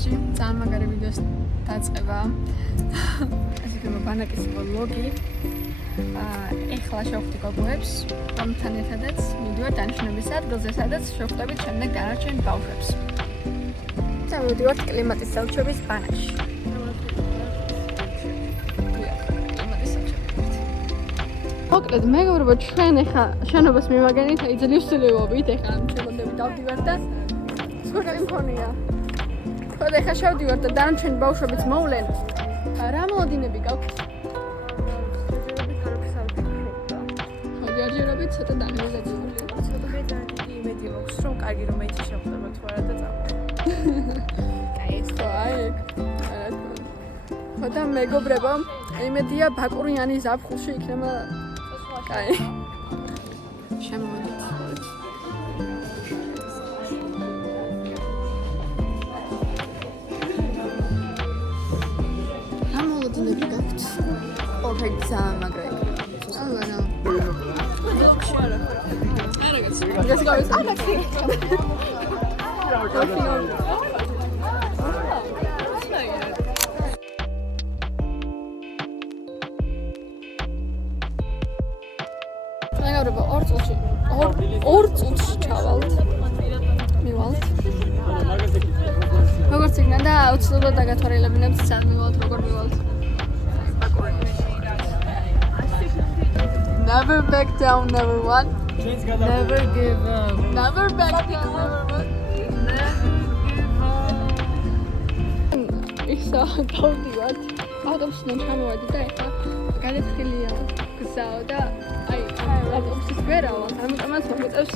vlogში. ძალიან მაგარი ვიდეოს დაწყება. ეს იქნება ბანაკის ვლოგი. ეხლა შევხვდი გოგოებს, რომთან ერთადაც მივდივართ დანიშნების ადგილზე, სადაც შევხვდებით შემდეგ დანარჩენ ბავშვებს. და მივდივართ კლიმატის საელჩობის ბანაკში. მოკლედ, მეგობრებო, ჩვენ ეხლა შენობას მივაგენით, იძლევს ცდილობებით, ეხლა ამ შემოდები დავდივართ და სულ იმქონია. ხოდა ეხლა შევდივართ და დანარჩენი ბავშვებიც მოვლენ. რა მოლოდინები გაქვთ? ჯერჯერობით ცოტა დანერგაციული. ცოტა მეტი იმედი მაქვს, რომ კარგი რომ ეჭი შეხვდება თუ არა და წავა. კაი, ხო, აი. ხოდა მეგობრებო, იმედია ბაკურიანი ზაფხულში იქნება კაი. შემოვიდეთ. რა მოლოდინები გაქვთ? ოფექ ძალიან მაგრა. ალანა. Let's go. მეგობრებო, ორ წუთში ჩავალთ. მივალთ. როგორც იქნა და აუცილებლად დაგათვალიერებინებთ, სად მივალთ, როგორ მივალთ. Never back down, never one. Never give up. Never back down, never one. ისა გავდივართ. ავტობუსიდან ჩამოვედი და ეხლა გადათხილია გზაო და აი ავტობუსის ვერავალ, ამიტომაც მოგეწევს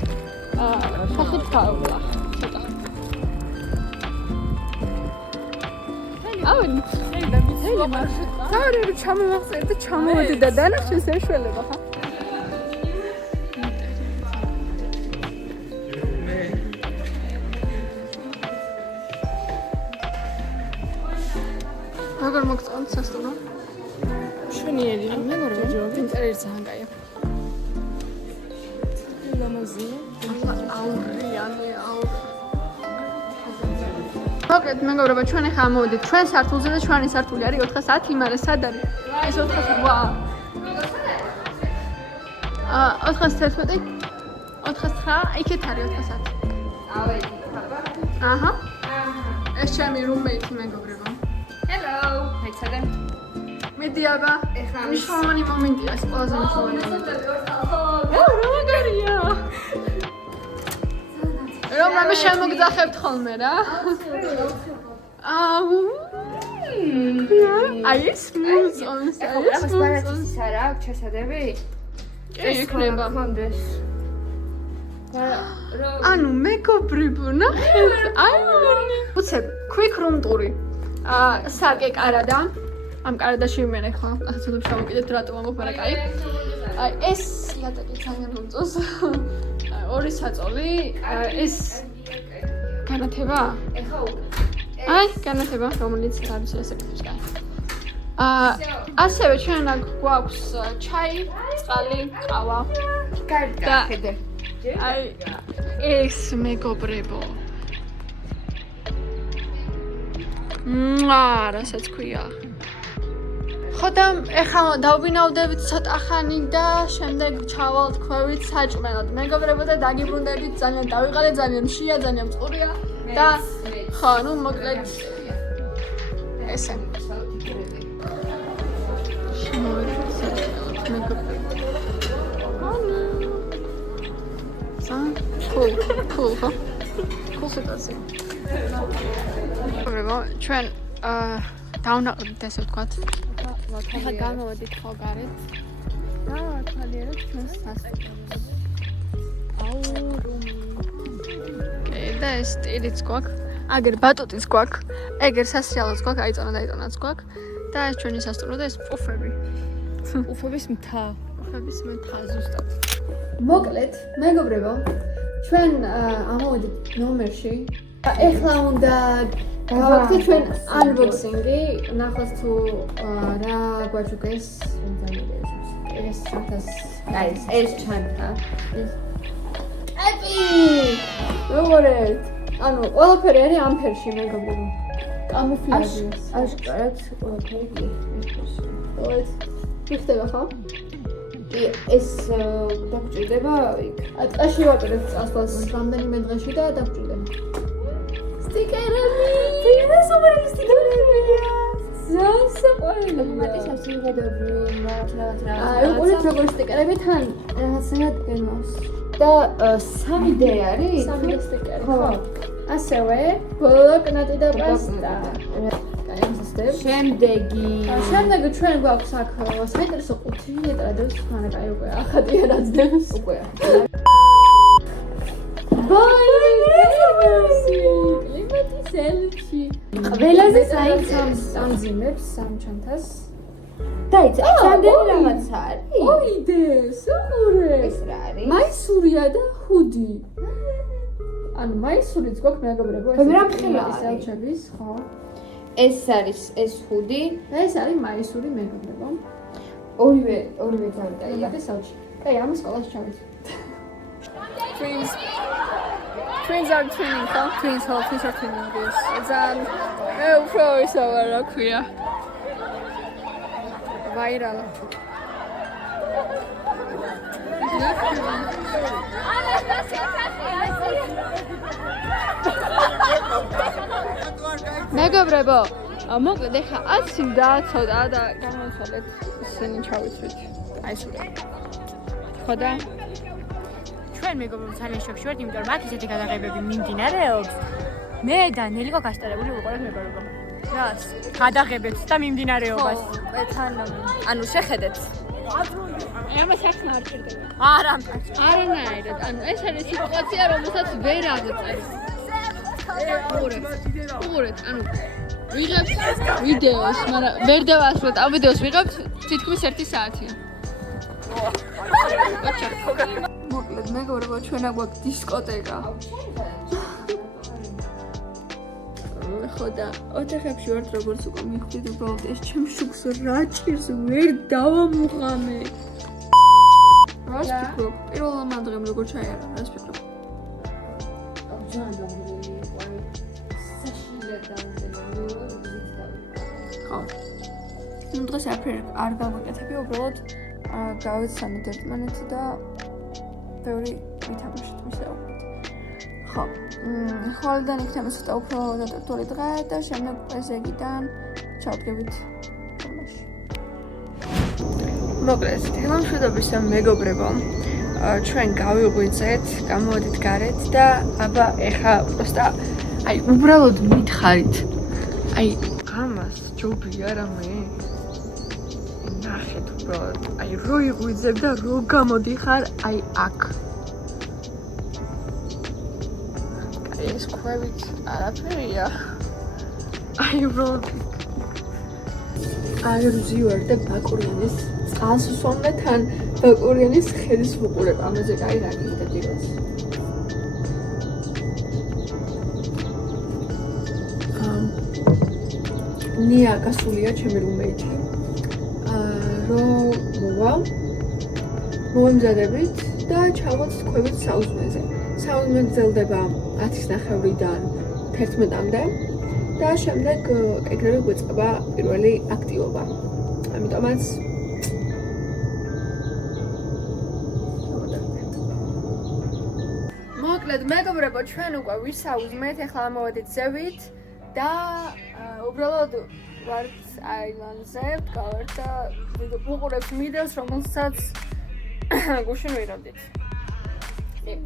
სახით გავლა. ცოტა. ავი, და მარშრუტი. საერთოდ ჩამოვახსენე და ჩამოვედი და დანარჩენს ეშველება ხა. როგორ მოგწონთ სასტუმრო? შვენიერი. მეგობრებო, ინტერიერი ძალიან კაია. ლამაზია. აურიანი. მოკლედ მეგობრებო, ჩვენ ახლა ამოვიდით ჩვენ სართულზე და ჩვენი სართული არის 410, მაგრამ სად არის? ეს 408. 411, 409, იქეთ არის 410. ავე იქ ხარბა? აჰა. ეს ჩემი roommate მეგობრებო. Hello. ეცადე. მედიაბა. ეხლა მნიშვნელოვანი მომენტია, ეს ყველაზე მნიშვნელოვანი მომენტია. რა მაგარია. რომ რამე შემოგძახებთ ხოლმე რა. აი ეს smooth on side. ახლა სპარატის არა აქვს ჩასადები? იქნება. ხონდეს. ანუ მეგობრებო, ნახეთ. აი უცებ quick room ტური. სარკე კარადა. ამ კარადაში ვიმენ ახლა. ახლა ცოტა შევაკიდეთ რატო ამბობ, მაგრამ კაი. აი ეს იატაკი ძალიან მომწონს. ორი საწოლი, ეს განათება? აი, განათება, რომელიც არის ესეფის კაი. ასევე ჩვენ აქ გვაქვს ჩაი, წყალი, ყავა. კარგია, ხედე. აი, ეს მეგობრებო. რასაც ქვია. ხოდა ეხლა დავბინავდებით ცოტა ხანი და შემდეგ ჩავალთ ქვევით საჭმელად. მეგობრებო და დაგიბრუნდებით, ძალიან დავიყალე, ძალიან მშია, ძალიან წყურია და ხო, ნუ მოკლედ ესე. შემოვედით საჭმელად, მეგობრებო. Cool, ხო? Cool სიტუაცია. მეგობრებო, ჩვენ დავნაყდით ესე ვთქვათ. ახლა გამოვედით ხო გარეთ და თვალიერეთ ჩვენს სასტუმროზე. და ეს სტილიც გვაქვს, აგერ ბატუტიც გვაქვს, ეგერ სასრიალოც გვაქვს, აიწონაც გვაქვს და ეს ჩვენი სასტუმრო და ეს პუფები. უფების მთა. უფების მთა ზუსტად. მოკლედ, მეგობრებო, ჩვენ ამოვედით ნომერში. ეხლა უნდა გავაკეთეთ ჩვენ unboxing-ი, ნახოთ თუ რა გვაჩუქეს, ეს სამთას, ეს ჩანთა. ები! როგორ არის? ანუ ყველაფერი არის ამ ფერში, მეგობრებო. კამუფლაჟის. აშკარად ყველაფერი გიხდეს. გიხდება ხო? ეს დაგჭირდება იქ. ტყეში ვაკეთებ წასვლას რამდენიმე დღეში და დაგჭირდება. სტიკერები! ეს სუპერი სტიკერებია. ზასაყვარელი. მარტის ავსებადები, რა. აი, უყურეთ როგორი სტიკერები თან რაღაცნაირად გენმავს. და 3D არის? 3D სტიკერი. ხო. ასევე ბლოკნოტი და პასტა. კაი, ამასწრებ. შემდეგი ჩვენ გვაქვს აქ საინტერესო ყუთი ეტრადებს ხანა კაი უკვე ახატია რაც დევს უკვე. კლიმატის ელჩი. ყველაზე საინტერესო ამძიმებს სამჩანთას. დაიცა, სანდელი რაღაც არის? ოიდეს, უყურე. ეს რა არის? მაისურია და ჰუდი. ანუ მაისურიც გვაქვს მეგობრებო, ეს კლიმატის ელჩების, ხო? ეს არის ეს ჰუდი. ეს არის მაისური მეგობრებო. ორივე ძალიან კაია. კლიმატის ელჩი. კაი, ამის ყველას ჩავით. Twins are twinning, huh? Twins are twinning this. ძალიან უფრო ისე ვარ, რა ქვია. Viral. მეგობრებო, მოკლედ ეხა 10 დააცოდა და გამოვცვალეთ ისინი ჩავიცვით. აი ეს უნდა. ხო და ჩვენ მეგობრებო ძალიან შოქში ვართ, იმიტომ რომ აქ ისეთი გადაღებები მიმდინარეობს. მე და ნელიკო გასტარებული ვიყავით მეგობრებო. რას? გადაღებებს და მიმდინარეობას. ანუ შეხედეთ. აი ამას ახლა არ ჭირდება. არა. არანაირად, ანუ ეს არის სიტუაცია, რომელსაც ვერ აღწევს. უყურეთ, ანუ ვიღებთ ვიდეოს, მაგრამ ვერ დავასრულებთ. ამ ვიდეოს ვიღებთ თითქმის 1 საათი. მოკლედ, მეგობრებო, ჩვენ აგვაქვს დისკოტეკა. ხო და ოთახებში ვართ, როგორც უკვე მიხვდით, უბრალოდ ეს ჩემ შუქს რა ჭირს, ვერ დავამუღამე. რას ფიქრობ? პირველ ამადღემ როგორ ჩაიარა, რას ფიქრობ? ხო. ნუ დღეს არაფერი არ გავაკეთებია, უბრალოდ გავიცანეთ ერთმანეთი და ბევრი ვითამაშეთ მისაუბრეთ. ხო. ხვალიდან იქნება ცოტა უფრო დატვირთული დღე და შემდეგ პრეზეგიდან ჩავდგებით თამაში. მოკლედ, თამაშობისა მეგობრებო, ჩვენ გავიღვიძეთ, გამოვედით გარეთ და აბა ეხა პროსტა აი უბრალოდ მითხარით. აი ამას ჯობია რამე? ნახეთ უბრალოდ. აი რო იღვიძებ და რო გამოდიხარ აი აქ. ეს ქვევით არაფერია. აი უბრალოდ აი რუზივარ და ბაკურიანის წყალს ვსვამ და თან ბაკურიანის ხედის ვუყურებ. ამაზე კაი რა გიხდა პირველს. ნია გასულია ჩემი რუმეითი. რომ მოვემზადებით და ჩავოთ თქვენით საუზმეზე. საუზმე გრძელდება 10:30-დან 11-მდე და შემდეგ ეგრევე გვეწყება პირველი აქტივობა. ამიტომაც მოკლედ მეგობრებო, ჩვენ უკვე ვისაუზმეთ, ახლა მოვედით ზევით და უბრალოდ ვართ აილანზე, გავართ და ვუყურებთ ვიდეოს, რომელსაც გუშინ ვიღებდით.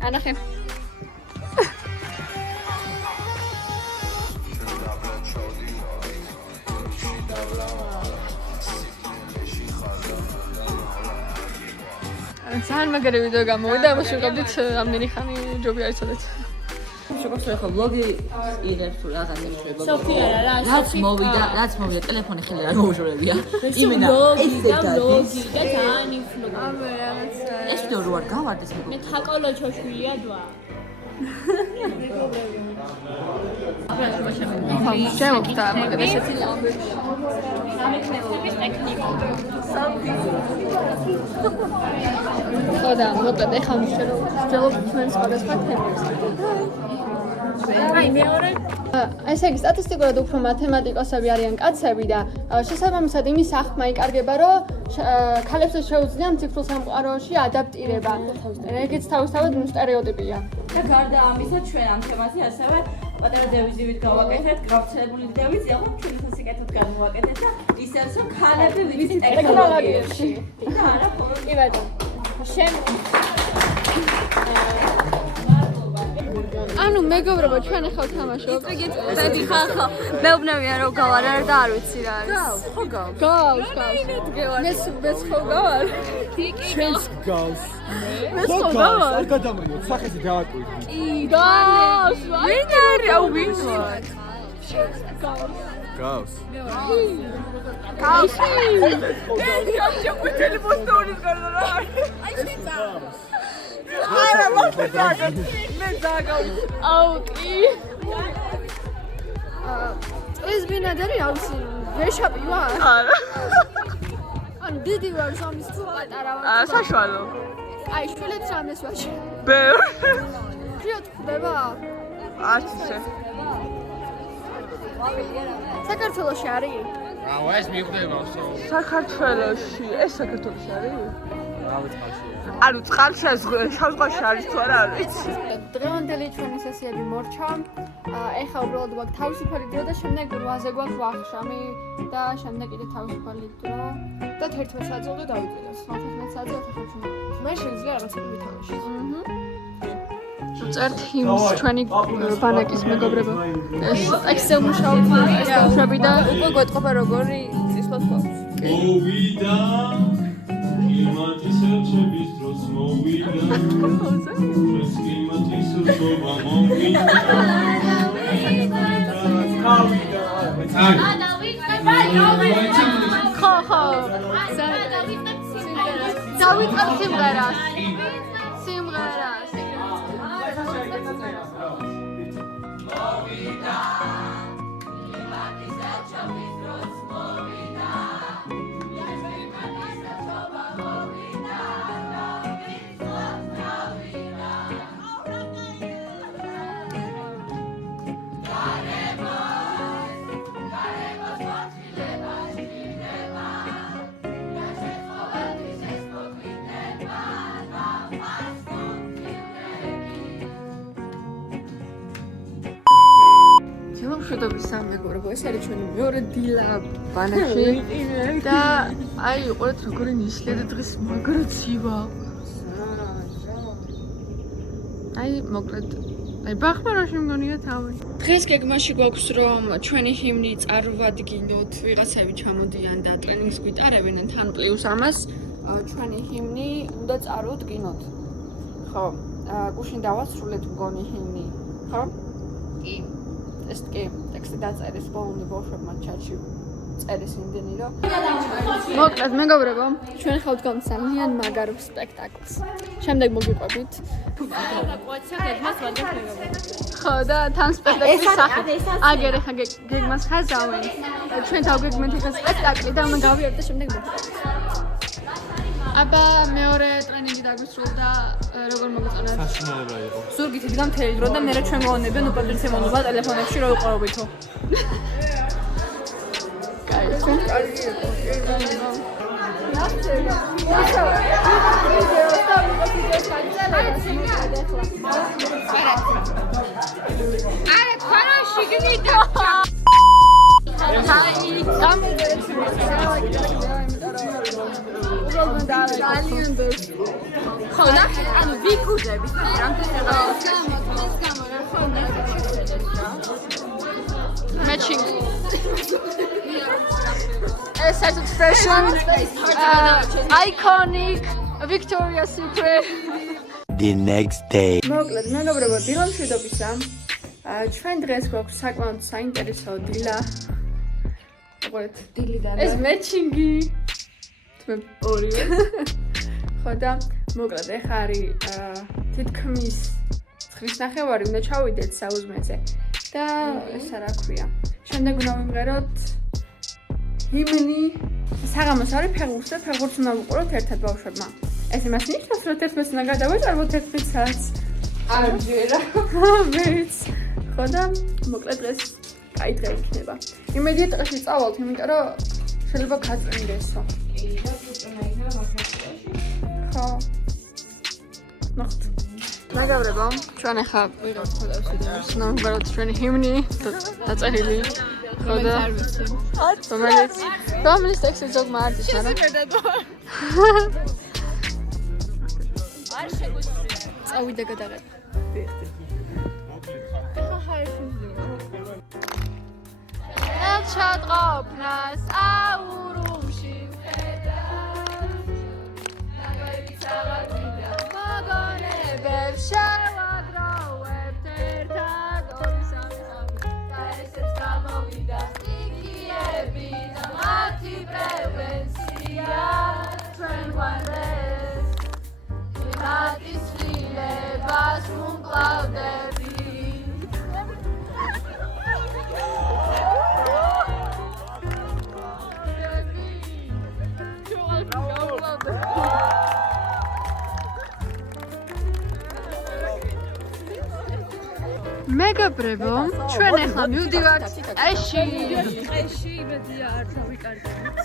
ანახე. ძალიან მაგარი ვიდეო გამოვიდა, ამას ვიღებდით ამდენი ხანი ჯობი არ იცოდეთ. შეგახსოვე ხო ბლოგი იღებს თუ რაღაც იმშვება. სოფია რა, რაც მოვიდა, ტელეფონი ხელი არ მოუჟურებია. იმენა ეს ბლოგი და ძალიან იფლობა. ამე რაღაცა. ეს ვიდეო რო არ გავარდეს მეგობრებო. მე თაკოლო ჩოშვილია დვა. შემოგდა მაგარი ესეთი ამბები. სამეცნიერების ტექნიკა. ხო და მოკლედ ეხლა ვსჯელობ თქვენ სხვადასხვა თემებს. აი მეორე ესე იგი სტატისტიკურად უფრო მათემატიკოსები არიან კაცები და შესაბამისად იმის ახმა იკარგება, რომ ქალებსაც შეუძლიათ ციფრულ სამყაროში ადაპტირება. ეგეც თავისთავად სტერეოტიპია. და გარდა ამისა, ჩვენ ამ თემაზე ასევე პატარა დევიზივით გავაკეთეთ, გავრცელებული დევიზი, ახლა ჩვენ სასიკეთოდ განმოვაკეთეთ და ისევ რომ ქალები ვიცით ტექნოლოგიებში. და არა მხოლოდ კი ბატონო. ანუ მეგობრებო, ჩვენ ახლა ვთამაშობთ. ბები ხალხო, მეუბნებიან რომ გავარ არ და არ ვიცი რა არის. ხო გავს. გავს. მეც ხო გავარ. ჩვენს გავს. მეც ხო გავარ. არ გადამრიოთ, სახეზე დავაკვირდი. გავს. ვინ არის? აუ ვინ ვარ? გავს. ტელეფონის გარდა რა არის? არა, მოხდა. მე დაგავი. აუ კი. ეს ბინადარი ავსი ვეშაპი ვარ? არა. ანუ დიდი ვარ, სამის თუ პატარა ვარ. საშუალო. აი, შვილებს რამეს ვაჭი. ბევრი. ფრიოთ ხდება? არც ისე. საქართველოში არის? აუ ეს მივხვდება სო. საქართველოში, ეს საქართველოში არის? რავი წყალში. ანუ წყალში შავ არის თუ არა არ ვიცი. დღევანდელი ჩვენი სესიები მორჩა. ეხლა უბრალოდ გვაქვს თავისუფალი დრო და შემდეგ 8-ზე გვაქვს ვახშამი და შემდეგ კიდე თავისუფალი დრო. და 11 საათზე დავიწერეს. 11 საათზე ვახშამი. მე შეგვიძლია რაღაცები ვითამაშო. წერთ ჰიმს ჩვენი ბანაკის მეგობრებო. ეს ტექსტზე მუშაობთ ეს ბავშვები და უკვე გვეტყობა როგორი წისვლას გვაქვს. მოვიდა იმათის რჩების დროს მოვიდა ჩვენს იმათის რჩობა მოვიდა ხო დავიწყებ სიმღერას მშვიდობის სამეგობრებო, ეს არის ჩვენი მეორე დილა ბანაკში და აი უყურეთ როგორი ნიშნია და დღეს მაგრა ცივა. აი მოკლედ აი ბახმარაში მგონია თავი. დღეს გეგმაში გვაქვს რომ ჩვენი ჰიმნი წარვადგინოთ, ვიღაცები ჩამოდიან და ტრენინგს გვიტარებინენ თან პლუს ამას ჩვენი ჰიმნი უნდა წარვდგინოთ. ხო, გუშინ დავასრულეთ მგონი ჰიმნი, ხო? კი. ეს კი ტექსტი დაწერეს ბოლომდე ბავშვებმა ჩატში წერეს იმდენი რომ მოკლედ მეგობრებო ჩვენ ხავთ გამსამიან მაგარ სპექტაკლს შემდეგ მოგიყვებით ხო და თან სპექტაკლის სახით აგერ ხა გეგმას ხაზავენ ჩვენ დავგეგმეთ ეს სპექტაკლი და მე გავიარეთ და შემდეგ მოგიყვებით აბა მეორე ტრენინგი დაგვისრულდა როგორ მოგეწონათ საშინელება იყო ზურგით იდგა მთელი დრო და მე რა ჩვენ მოვანებიან უპატრიცემონობა ტელეფონებში რო ვიყვარობითო კაი ჩვენ კარგი იყო ხო და ანუ ვიკუზები matching ეს საერთოდ fashion iconic Victoria's Secret The next day. მოკლედ მეგობრებო დილა მშვიდობისა ჩვენ დღეს გვაქვს საკმაოდ საინტერესო დილა უყურეთ დილი და ეს matching-ი თმე ორივე ხო და მოკლედ ეხა არის თითქმის 9:30 უნდა ჩავიდეთ საუზმეზე და ეს რა ქვია შემდეგ უნდა ვიმღეროთ ჰიმნი საღამოს არის ფეხბურთს და ფეხბურთს უნდა ვუყუროთ ერთად ბავშვებმა ეს იმას ნიშნავს რომ 11-ს უნდა გადავაჭარბოთ 11 საათს არ ჯერა მეც ხო და მოკლედ დღეს კაი დღე იქნება. იმედია ტყეში წავალთ, იმიტომ რომ შეიძლება გაწმინდესო. ხო. ნახეთ. მეგობრებო, ჩვენ ახლა ვიღებთ ფოტოს, ნამდვილად ჩვენი ჰიმნი დაწერილი. ხო და რომელიც ტექსტი ზოგმა არ იცის, არა? არ შეგვიძლია. წავიდე გადაღება. ჩადყოფნას აურუმში მოგონებებს შევაგროვებთ ერთად ორი სამი და ესეც გამოვიდა სტიქიები და მათი პრევენცია ჩვენ გვანდეს კლიმატის ცვლილებას ვუმკლავდები მეგობრებო, ჩვენ ახლა მივდივართ ტყეში. ტყეში იმედია არ დავიკარგებთ.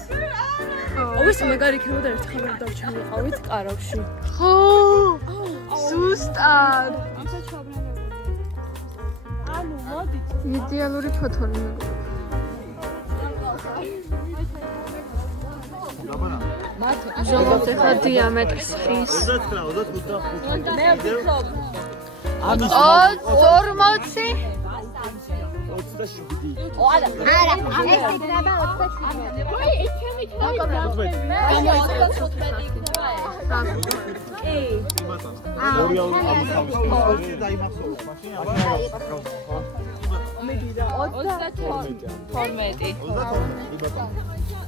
ოვის მაგარი იქნებოდა ერთი ხმები დავჩამიყავით კარავში. ხო, ზუსტად. ანუ მოდით. იდეალური ფოთოლი მეგობრებო. ჟოლობთ ახლა დიამეტრს ხის. 29 მე ვფიქრობ 40 არა ეს იქნება 27. ოი ეჩემი თავი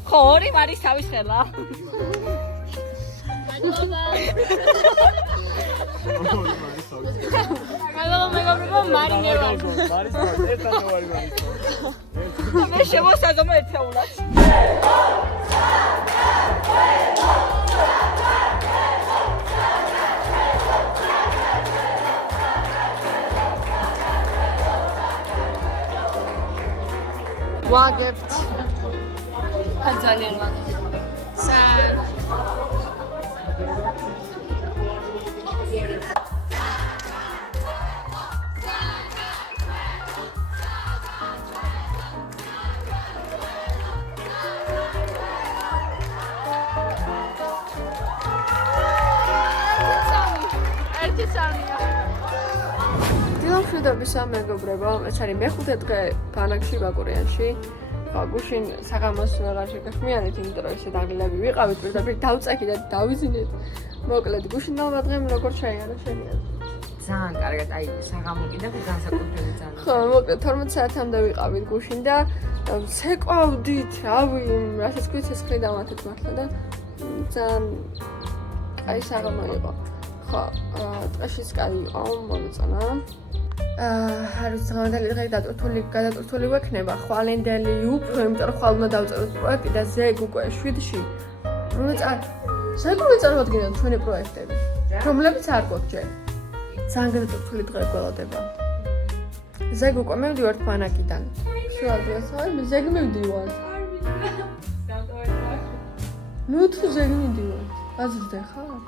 ხო ორი მარის თავის ხელა მეგობრებო მარინე ვარ მე შემოსაზომე ერთეულად ვაგებთ. ძალიან დილამშვიდობისა მეგობრებო, ეს არის მეხუთე დღე ბანაკში ბაკურიანში. ხო, გუშინ საღამოს აღარ შეგახმიანეთ, იმიტომ რომ ესე დაგლები ვიყავით, პირდაპირ დავწექი და დავიზინეთ. მოკლედ, გუშინდელმა დღემ როგორ ჩაიარა შენია? ძალიან კარგად, აი საღამო კიდევ განსაკუთრებული ძალიან. ხო, მოკლედ 12 საათამდე ვიყავით გუშინ და ცეკვავდით, რავი, რასაც ქვით ცეცხლი დამათეთ მართლა და ძალიან კაი საღამო იყო. ხო, ტყეშიც კაი იყო, მომეწონა. არ ვიცი, დღევანდელი დღე გადატვირთული ვექნება, ხვალინდელი უფრო, იმიტომ რომ ხვალ უნდა დავწეროთ პროექტი და ზეგ უკვე 7-ში. ზეგ უნდა წარმოადგინოთ ჩვენი პროექტები, რომლებიც არ გვაქვს ჯერ. ძალიან გადატვირთული დღე გველოდება. ზეგ უკვე მივდივართ ბანაკიდან. შევადრეს, მე ზეგ მივდივარ. ნუ თუ ზეგ მივდივარ. აზრდე ხარ?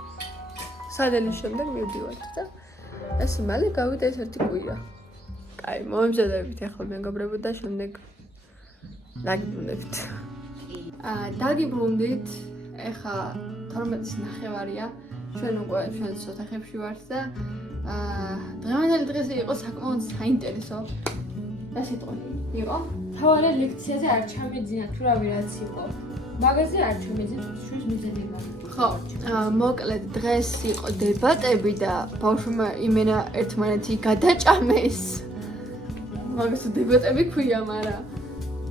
სადელის შემდეგ მივდივართ და ეს მალე გავიდა ეს ერთი კვირა. კაი, მომემზადებით ახლა მეგობრებო და შემდეგ დაგიბრუნდებით. დაგიბრუნდით, ახლა 12:30-ია. ჩვენ უკვე ჩვენს ოთახებში ვართ და დღევანდელი დღეს იყო საკმაოდ საინტერესო. და სიტყვი იყო. თავარი ლექციაზე არ ჩამეძინა თუ რავი რაც იყო. მაგაზე არ ჩამეძინა ჩვენს მიზანებმა. ხო, მოკლედ დღეს იყო დებატები და ბავშვმა იმენა ერთმანეთი გადაჭამეს. მაგას დებატები ქვია, მაგრამ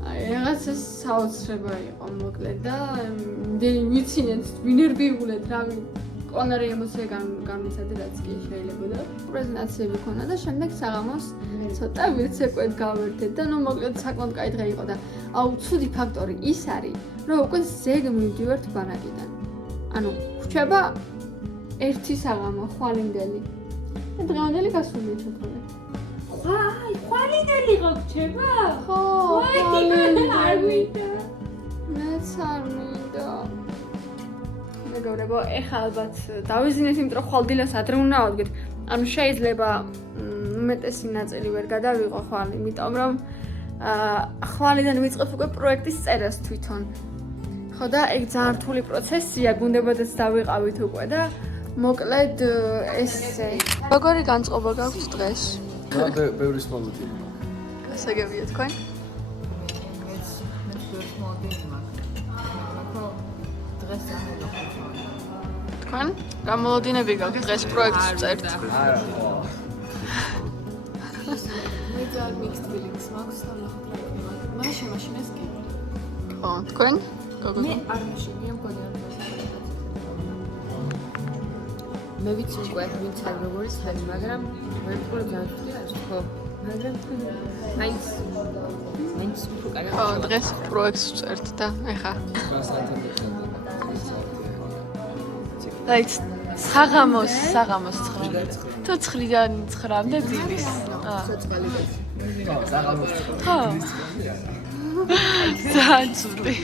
აი რაღაცა საოცრება იყო მოკლედ და იმდენი ვიცინეთ, ვინერვიულეთ, რავი, ყველანაირი ემოცია გამიცადე, რაც კი შეიძლებოდა. პრეზენტაციები ქონა და შემდეგ საღამოს ცოტა ვირცეკვეთ გავერთეთ და ნუ მოკლედ საკმაოდ კაი დღე იყო და აუ ცუდი ფაქტორი ის არის, რომ უკვე ზეგ მივდივართ ბანაკიდან. ანუ ვრჩება ერთი საღამო ხვალინდელი. და დღევანდელი გასულია ჩათვალე. ხვალ ხვალინელი ხო გრჩება? ხო, არ მინდა. მეც არ მინდა. მეგობრებო, ეხლა ალბათ დავიზინეთ, იმიტომ რომ ხვალდილას ადრე უნდა ავდგეთ. ანუ შეიძლება უმეტესი ნაწილი ვერ გადავიღო ხვალ, იმიტომ რომ ხვალიდან ვიწყებ უკვე პროექტის წერას თვითონ. ხო და ეგ ძალიან რთული პროცესია, გუნდებადაც დავიყავით უკვე და მოკლედ ესე. როგორი განწყობა გაქვთ დღეს? ბევრი სპორტი. გასაგებია თქვენ? თქვენ? გამოლოდინები გაქვთ დღეს პროექტს წერთ? არა, ხო. მე ძალიან mixed feelings მაქვს და მაშინ ეს კი. ხო, თქვენ? მე არ მაშინია მგონი არ მე ვიცი უკვე ვინც არ როგორი ხარ, მაგრამ მე უფრო განვიხდი არის ხო. მაგრამ მაინც უფრო კარგი. ხო, დღეს პროექტს წერთ და ეხა. დაიც საღამოს 9. თუ 9-დან 9-მდე დილის. ხო. ძალიან ცუდი.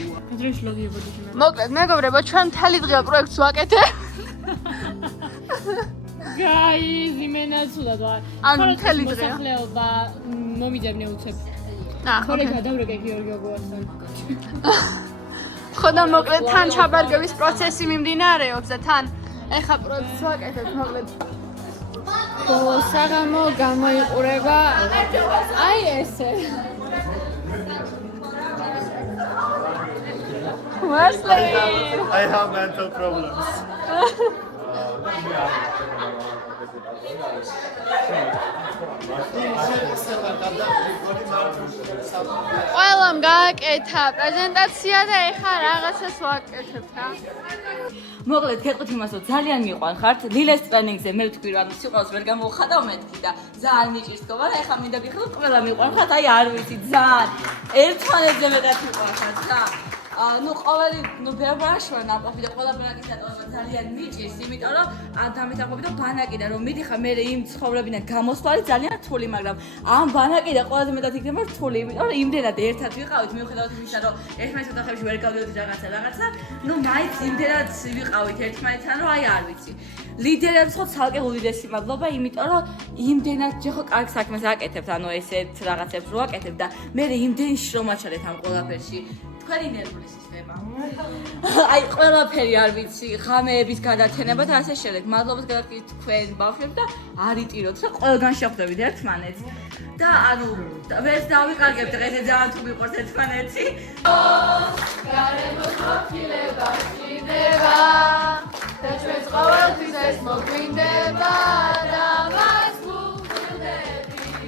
მოკლედ, მეგობრებო, ჩვენ მთელი დღე პროექტს ვაკეთებ. გაიზ იმენაცუდა და ანუ მთელი დღე. მოსახლეობა მომიძებნე უცებ. თორე გადავრეკე გიორგი გოასთან. ხო და მოკლედ თან ჩაბარგების პროცესი მიმდინარეობს და თან ეხა პროექტს ვაკეთებ მოკლედ. ხო, საღამო გამოიყურება. აი ესე. I have mental problems. ყველამ გააკეთა პრეზენტაცია და ეხა რაღაცას ვაკეთებ რა. მოკლედ გეტყვით იმას, რომ ძალიან მიყვარხართ ლილეს ტრენინგზე მე ვთქვი რომ სიყვარულს ვერ გამოვხატავ მეთქი და ძალიან მიჭირს თქო, მაგრამ ეხლა მინდა გიხილო ყველა მიყვარხართ, აი არ ვიცი, ძალიან ერთმანეთზე მეტად მიყვარხართ და ну ყოველი ну ბერბაშვა ნაყოფი და ყველა ბანაკის დატოვება ძალიან მიჭირს, იმიტომ რომ ადამიანები და ბანაკიდან რომ მიდიხარ მე იმ ცხოვრებიდან გამოსვლარი ძალიან რთული, მაგრამ ამ ბანაკიდან ყველაზე მეტად იქნება რთული, იმიტომ რომ იმდენად ერთად ვიყავით, მიუხედავად იმისა, რომ ერთმანეთის ოთახებში ვერ გავდიოდით რაღაცა, ну მაინც იმდენად ვიყავით ერთმანეთთან, რომ აი არ ვიცი. ლიდერებს ხო ცალკე უდიდესი მადლობა, იმიტომ რომ იმდენად ჯერ ხო კარგ საქმეს აკეთებთ, ანუ ესეთ რაღაცებს რო აკეთებ და მე იმდენი შრომაჩალეთ ამ ყველაფერში. თქვენი ნერვული სისტემა. აი ყველაფერი არ ვიცი, ღამეების გადათენება და ასე შემდეგ. მადლობას გადაგიხდით თქვენ ბავშვებს და არ იტიროთ რა, ყველგან შეხვდებით ერთმანეთს. და ანუ ვერც დავიკარგებ დღეს ძალიან თუ მიყვარს ერთმანეთი. გარემოს მოფილება ხდება და ჩვენს ყოველთვის ეს მოგვინდება და მას ვუხილდები.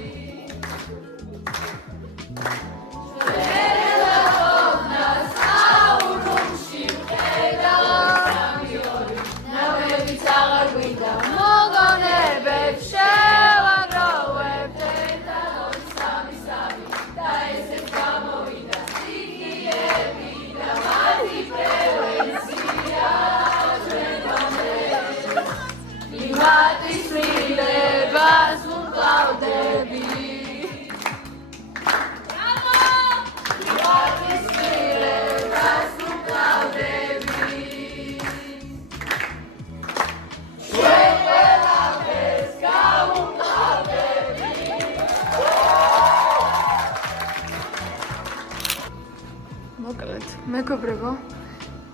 მოკლედ, მეგობრებო,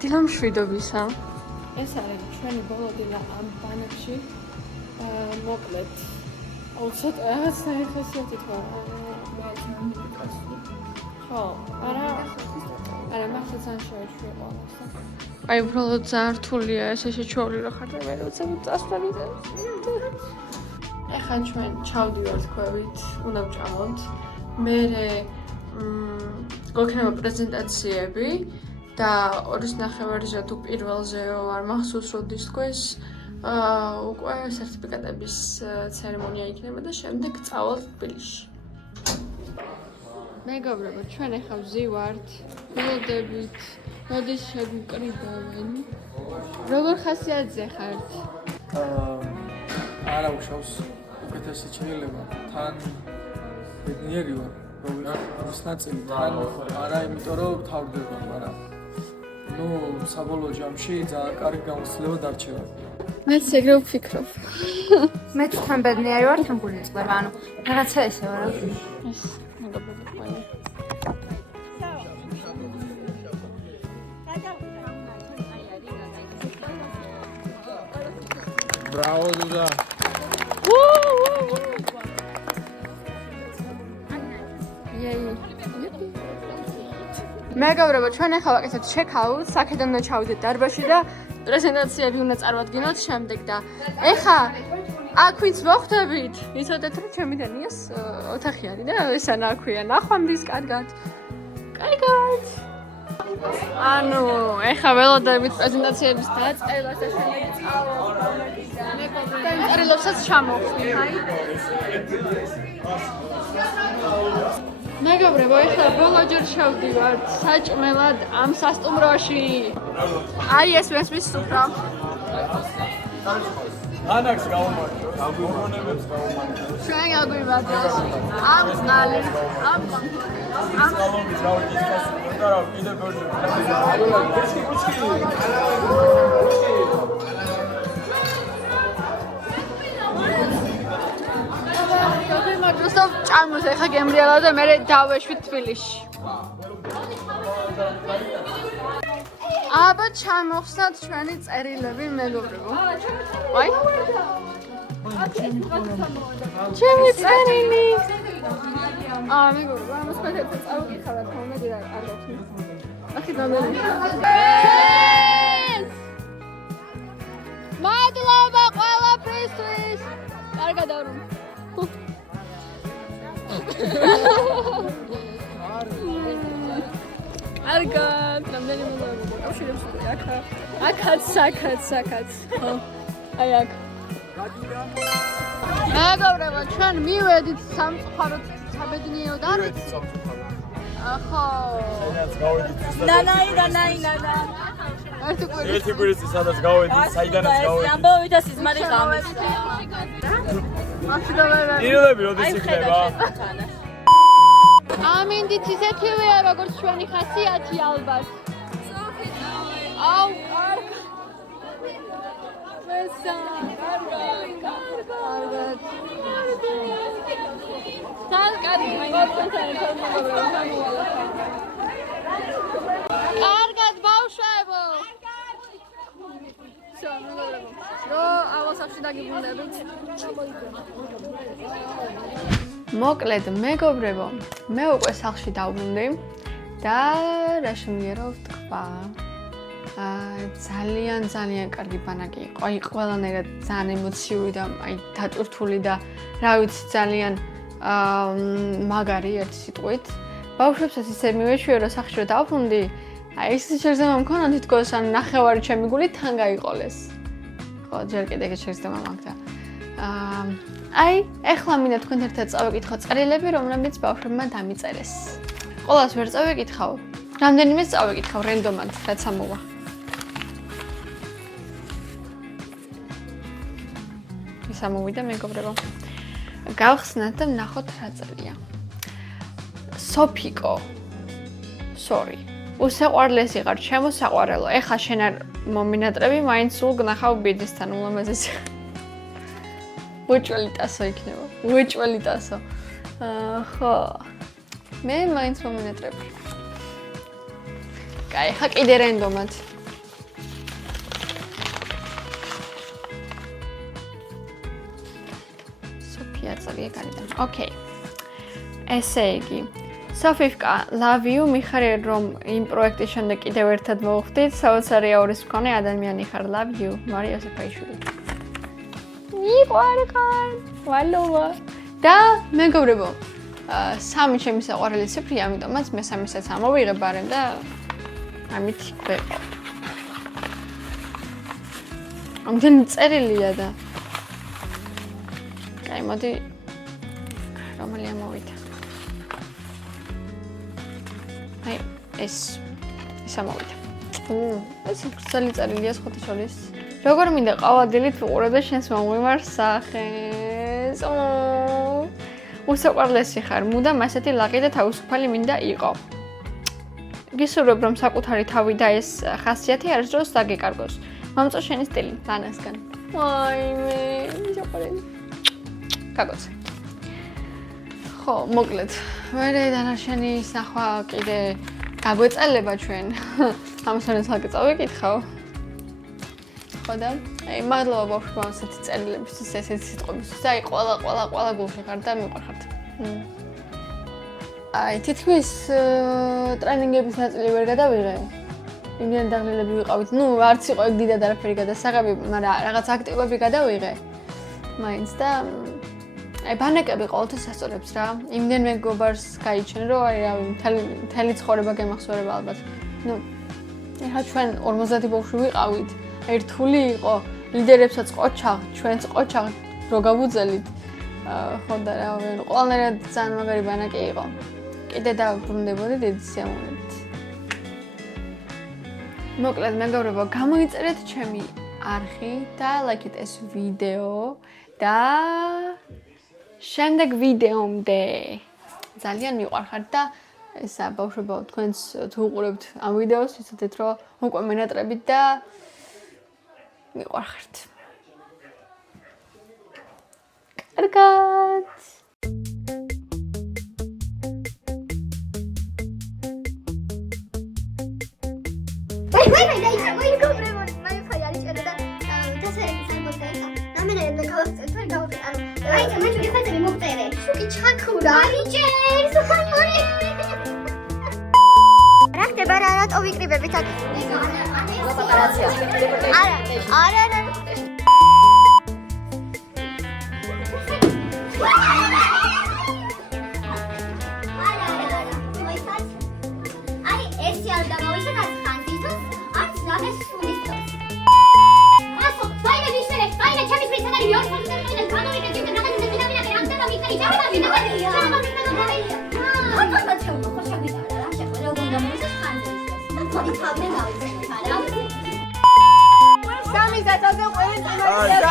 დილა მშვიდობისა. ეს არის ჩვენი ბოლო დილა ამ ბანაკში. მოკლედ, უცოტ რაღაცნაირი ხასიათი თქვა. ხო, არა, მართლა ძალიან შეეშვება. აი, უბრალოდ ძალიან რთულია ესე შეჩვეული რა ხარ და მე როცა წასვლამდე. ეხლა ჩვენ ჩავდივართ ქვევით, უნდა ვჭამოთ. მერე გოქნება პრეზენტაციები და 2.5-ზე თუ პირველზე არ მახსოვს როდის თქვენს უკვე სერტიფიკატების ცერემონია იქნება და შემდეგ წავალთ თბილისში. მეგობრებო, ჩვენ ახლა ვზივართ, ველოდებით, მოდის შეგვიკრიბავენ. როგორ ხასიათზე ხართ? არა უშავს უკეთესი შეიძლება. თან ბედნიერი ვარ, რომ ვიყავს ნაწილი თან არა იმიტომ რომ თავდება, მაგრამ ნუ საბოლოო ჯამში ძალიან კარგი გამოცდილება დარჩება. მეც ეგრე ვფიქრობ. მეც თან ბედნიერი ვარ, თან გული წყდება, ანუ რაღაცა ესე ვარ. ეს მეგობრები ყველა. Bravo, Duda. მეგობრებო, ჩვენ ახლა ვაკეთებთ ჩეკ-აუტს, აქედან უნდა ჩავიდეთ დარბაზში და პრეზენტაციები უნდა წარმოვადგინოთ შემდეგ და ეხა აქ ვინც მოხვდებით, იცოდეთ რომ ჩემი დანიას ოთახი არის და ესანა აქვია ნახვამდის კარგად. კარგად. ანუ ეხა ველოდებით პრეზენტაციების დაწყებას და შემდეგ წავიდეთ. მეგობრებო, წერილობსაც ჩამოვხდი, აი. მეგობრებო, ეხლა ბოლოჯერ შევდივართ საჭმელად ამ სასტუმროში. აი ეს მესმის სუფრა. ანაკს გავუმართო, გოგონებებს გავუმართო. ჩვენ გაგვიმართოს. ამ წყალით, ამ წყალობის გავიქცეს და რა კიდე ბოჭი. მაგროსტო ჭამოს ეხა გემრიალა და მე დავეშვი თბილისში. აბა ჩამოვხსნათ ჩვენი წერილები მეგობრებო. აი. ჩემი წერილი. მეგობრებო, ამას ფეთებს წავიკითხავთ ხოლმე და არ გაქვს. ახი დამელი. მადლობა ყველაფრისთვის. კარგად ავრუნ. კარგად, რამდენი მომავალ კავშირებს აქა. აქაც. ხო. აი აქ. მეგობრებო, ჩვენ მივედით სამწუხაროდ საბედნიეროდან. ხო. ნანაი. ერთი კვირისი სადაც გავედით, საიდანაც გავედით. ამბავით ასის მარი ღამის. ახლა დავერა. ირილები როდის იქნება? ამინდით ისეთივეა როგორც ჩვენი ხასიათი ალბათ. აუ, კარგ. მესა, კარგად. თან კარგი მოგწონთ კარგად ბავშვებო. რო ავასახში დაგიბრუნდებით. მოკლედ მეგობრებო, მე უკვე სახლში დავბრუნდი და რა შემიერო ვთქვა. ძალიან კარგი ბანაკი იყო. აი ყველანაირად ძალიან ემოციური და აი დატვირთული და რა ვიცი ძალიან მაგარი ერთი სიტყვით. ბავშვებსაც ისე მივეშვიე რომ სახლში რომ დავბრუნდი, აი ის შეგრძნება მქონდა თითქოს ან ნახევარი ჩემი გული თან გაიყოლეს. ხო, ჯერ კიდე შეგრძნება მაქვს და აი, ეხლა მინდა თქვენ ერთად წავეკითხო წერილები, რომლებიც ბავშვებმა დამიწერეს. ყველას ვერ წავეკითხავ. რამდენიმეს წავეკითხავ რენდომად, რაც ამოვა. ის ამოვიდა მეგობრებო. გავხსნათ და ვნახოთ რა წერია. სოფიკო. Sorry. უსაყვარლესი ხარ, ჩემო საყვარელო. ეხლა შენ არ მომინატრები, მაინც სულ გნახავ ბიძისთან ულამაზესი. უჭველიტასო იქნება. უჭველიტასო. ხო. მე მაინც მომინატრები. კაი, ხა კიდე რენდომად. სოფია წავია გარიდან. ოკეი. ესე იგი. სოფიფკა, love you, მიხარია რომ იმ პროექტის შემდეგ კიდევ ერთად მოვხვდით, საოცარი აურის მქონე ადამიანი ხარ, love you, მარია სოფაიშვილი. მიყვარხარ, ვალოვა. და მეგობრებო, სამი ჩემი საყვარელი ციფრია, ამიტომაც მესამესაც ამოვიღებ ბარემ და ამით ვეყო. ამგენ წერილია და კაი, მოდი რომელი ამოვიდა. აი, ეს ამოვიდა. ეს ქსელი წერილია სხვათა შორის. როგორ მინდა ყავადილით ვუყურე და შენს მომვიმარ სახეს. უსაყვარლესი ხარ, მუდამ ასეთი ლაღი და თავისუფალი მინდა იყო. გისურვებ რომ საკუთარი თავი და ეს ხასიათი არის დროს დაგეკარგოს. მომწო შენი სტილი ლანასგან. ვაიმე, შეყვარელი. გაგოცე. ხო, მოკლედ. მერე დანარჩენი ნახვა კიდე გაგვეწელება ჩვენ. ამასთან ცალკე წავიკითხავ. ხო და აი მადლობა ბავშვებო ასეთი წერილებისთვის, ესეთი სიტყვებისთვის. აი ყველა გულში ხარ და მიყვარხართ. აი თითქმის ტრენინგების ნაწილი ვერ გადავიღე. იმიან დაღლილები ვიყავით. ნუ არც იყო ეგ დიდად არაფერი გადასაღები, მაგრამ რაღაც აქტივობები გადავიღე. მაინც და აი ბანაკები ყოველთვის ასწორებს რა. იმდენ მეგობარს გაიჩენ რომ აი რავი მთელი ცხოვრება გემახსოვრება ალბათ. ნუ ეხლა ჩვენ 50 ბავშვი ვიყავით. ერთული იყო, ლიდერებსაც ყოჩაღ, ჩვენც ყოჩაღ რო გავუძელით. ხო და რავი, ყველანაირად ძალიან მაგარი ბანაკი იყო. კიდე დავბრუნდებოდი დიდი სიამოვნებით. მოკლედ მეგობრებო, გამოიწერეთ ჩემი არხი და ლაიქეთ ეს ვიდეო და შემდეგ ვიდეომდე ძალიან მიყვარხართ და ესა ბავშვებო თქვენს თუ უყურებთ ამ ვიდეოს ვიცოდეთ რომ უკვე მენატრებით და მიყვარხართ. კარგად. რა ხდება რა რატო ვიკრიბებით აქ? არა.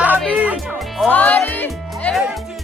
Sammy, Ori, Eti,